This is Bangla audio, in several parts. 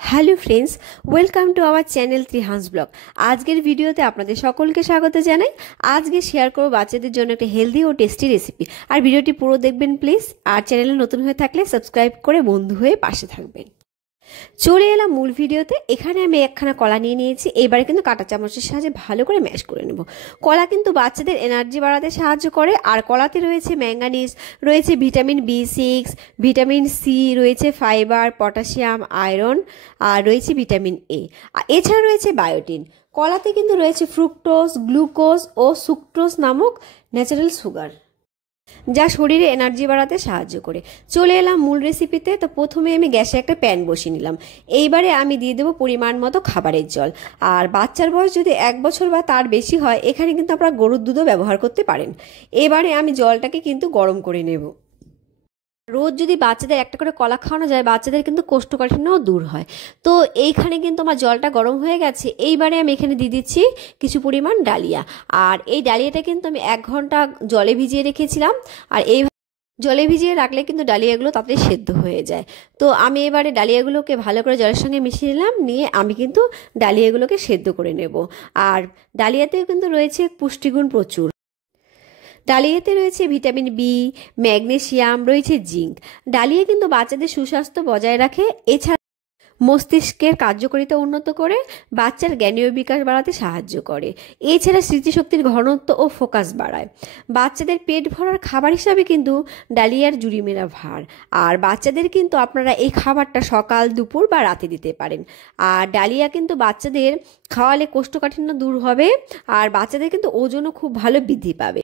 Hello friends, welcome to our channel Trihans blog. আজকের ভিডিওতে আপনাদের সকলকে স্বাগত জানাই। আজকে শেয়ার করব বাচ্চাদের জন্য একটা হেলদি ও টেস্টি রেসিপি। আর ভিডিওটি পুরো দেখবেন প্লিজ। আর চ্যানেলে নতুন হয়ে থাকলে সাবস্ক্রাইব করে বন্ধু হয়ে পাশে থাকবেন। চলে এলাম মূল ভিডিওতে। এখানে আমি একখানা কলা নিয়ে নিয়েছি। এবারে কিন্তু কাঁটা চামচের সাহায্যে ভালো করে ম্যাশ করে নেব। কলা কিন্তু বাচ্চাদের এনার্জি বাড়াতে সাহায্য করে। আর কলাতে রয়েছে ম্যাঙ্গানিজ, রয়েছে ভিটামিন বি6, ভিটামিন সি, রয়েছে ফাইবার, পটাশিয়াম, আয়রন, আর রয়েছে ভিটামিন এ। আর এছাড়া রয়েছে বায়োটিন। কলাতে কিন্তু রয়েছে ফ্রুক্টোজ, গ্লুকোজ ও সুক্রোজ নামক ন্যাচারাল সুগার, যা শরীরে এনার্জি বাড়াতে সাহায্য করে। চলে এলাম মূল রেসিপিতে। তো প্রথমে আমি গ্যাসে একটা প্যান বসিয়ে নিলাম। এইবারে আমি দিয়ে দেবো পরিমাণ মতো খাবারের জল। আর বাচ্চার বয়স যদি 1 বছর বা তার বেশি হয়, এখানে কিন্তু আপনারা গরুর দুধও ব্যবহার করতে পারেন। এবারে আমি জলটাকে কিন্তু গরম করে নেব। রোজ যদি বাচ্চাদের একটা করে কলা খাওয়ানো যায়, বাচ্চাদের কিন্তু কোষ্ঠকাঠিন্যও দূর হয়। তো এইখানে কিন্তু আমার জলটা গরম হয়ে গেছে। এইবারে আমি এখানে দিয়ে দিচ্ছি কিছু পরিমাণ ডালিয়া। আর এই ডালিয়াটা কিন্তু আমি 1 ঘন্টা জলে ভিজিয়ে রেখেছিলাম। আর এই জলে ভিজিয়ে রাখলে কিন্তু ডালিয়াগুলো তাড়াতাড়ি সেদ্ধ হয়ে যায়। তো আমি এবারে ডালিয়াগুলোকে ভালো করে জলের সঙ্গে মিশিয়ে নিলাম, নিয়ে আমি কিন্তু ডালিয়াগুলোকে সেদ্ধ করে নেব। আর ডালিয়াতেও কিন্তু রয়েছে পুষ্টিগুণ প্রচুর। ডালিয়াতে রয়েছে ভিটামিন বি, ম্যাগনেসিয়াম, রয়েছে জিঙ্ক। ডালিয়া কিন্তু বাচ্চাদের সুস্বাস্থ্য বজায় রাখে। এছাড়া মস্তিষ্কের কার্যকারিতা উন্নত করে, বাচ্চার জ্ঞানীয় বিকাশ বাড়াতে সাহায্য করে। এছাড়া স্মৃতিশক্তির ঘনত্ব ও ফোকাস বাড়ায়। বাচ্চাদের পেট ভরার খাবার হিসাবে কিন্তু ডালিয়ার জুড়ি মেলা ভার। আর বাচ্চাদের কিন্তু আপনারা এই খাবারটা সকাল, দুপুর বা রাতে দিতে পারেন। আর ডালিয়া কিন্তু বাচ্চাদের খাওয়ালে কোষ্ঠকাঠিন্য দূর হবে। আর বাচ্চাদের কিন্তু ওজনও খুব ভালো বৃদ্ধি পাবে।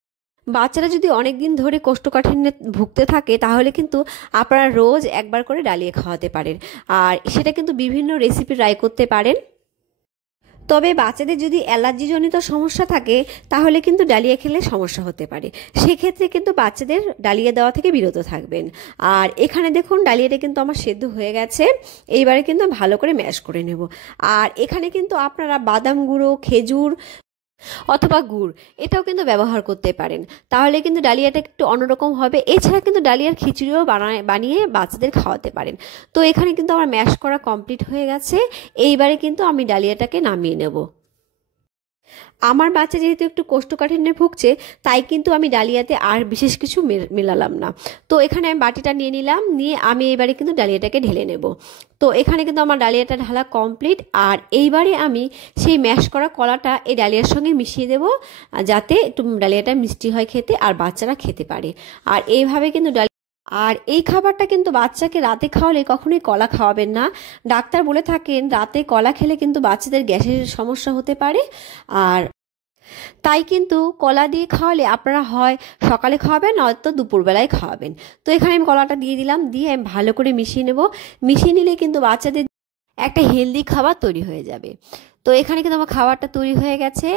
বাচ্চারা যদি অনেক দিন ধরে কোষ্ঠকাঠিন্যে ভুগতে থাকে, তাহলে কিন্তু আপনারা রোজ একবার করে ডালিয়া খাওয়াতে পারেন। আর সেটা কিন্তু বিভিন্ন রেসিপি ট্রাই করতে পারেন। তবে বাচ্চাদের যদি অ্যালার্জিজনিত সমস্যা থাকে, তাহলে কিন্তু ডালিয়া খেলে সমস্যা হতে পারে। সেক্ষেত্রে কিন্তু বাচ্চাদের ডালিয়া দেওয়া থেকে বিরত থাকবেন। আর এখানে দেখুন ডালিয়াটা কিন্তু আমার সেদ্ধ হয়ে গেছে। এইবারে কিন্তু ভালো করে ম্যাশ করে নেব। আর এখানে কিন্তু আপনারা বাদাম গুঁড়ো, খেজুর অথবা গুড় এটাও কিন্তু ব্যবহার করতে পারেন। তাহলে কিন্তু ডালিয়াটা একটু অন্যরকম হবে। এছাড়া কিন্তু ডালিয়ার খিচুড়িও বানিয়ে বাচ্চাদের খাওয়াতে পারেন। তো এখানে কিন্তু আমার ম্যাশ করা কমপ্লিট হয়ে গেছে। এইবারে কিন্তু আমি ডালিয়াটাকে নামিয়ে নেব। আমার বাচ্চা যেহেতু একটু কোষ্ঠকাঠিন্যে ভুগছে, তাই কিন্তু আমি ডালিয়াতে আর বিশেষ কিছু মেলালাম না। তো এখানে আমি বাটিটা নিয়ে নিলাম, নিয়ে আমি এইবারে কিন্তু ডালিয়াটাকে ঢেলে নেব। তো এখানে কিন্তু আমার ডালিয়াটা ঢালা কমপ্লিট। আর এইবারে আমি সেই ম্যাশ করা কলাটা এই ডালিয়ার সঙ্গে মিশিয়ে দেব, যাতে একটু ডালিয়াটা মিষ্টি হয় খেতে আর বাচ্চারা খেতে পারে। আর এইভাবে কিন্তু আর এই খাবারটা কিন্তু বাচ্চাকে রাতে খাওয়ালে কখনোই কলা খাওয়াবেন না। ডাক্তার বলে থাকেন রাতে কলা খেলে কিন্তু বাচ্চাদের গ্যাসের সমস্যা হতে পারে। আর তাই কিন্তু কলা দিয়ে খাওয়ালে আপনারা হয় সকালে খাওয়াবেন, নয়তো দুপুরবেলায় খাওয়াবেন। তো এখানে আমি কলাটা দিয়ে দিলাম, দিয়ে আমি ভালো করে মিশিয়ে নেব। মিশিয়ে নিলে কিন্তু বাচ্চাদের একটা হেলদি খাবার তৈরি হয়ে যাবে। তো এখানে কিন্তু আমার খাবারটা তৈরি হয়ে গেছে।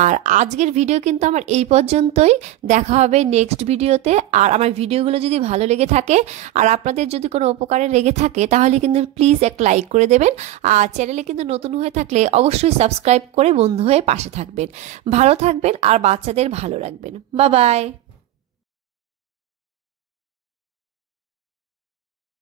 আর আজকের ভিডিও কিন্তু আমার এই পর্যন্তই। দেখা হবে নেক্সট ভিডিওতে। আর আমার ভিডিওগুলো যদি ভালো লেগে থাকে আর আপনাদের যদি কোনো উপকারে লেগে থাকে, তাহলে কিন্তু প্লিজ একটা লাইক করে দেবেন। আর চ্যানেলে কিন্তু নতুন হয়ে থাকলে অবশ্যই সাবস্ক্রাইব করে বন্ধু হয়ে পাশে থাকবেন। ভালো থাকবেন আর বাচ্চাদের ভালো রাখবেন। Bye bye.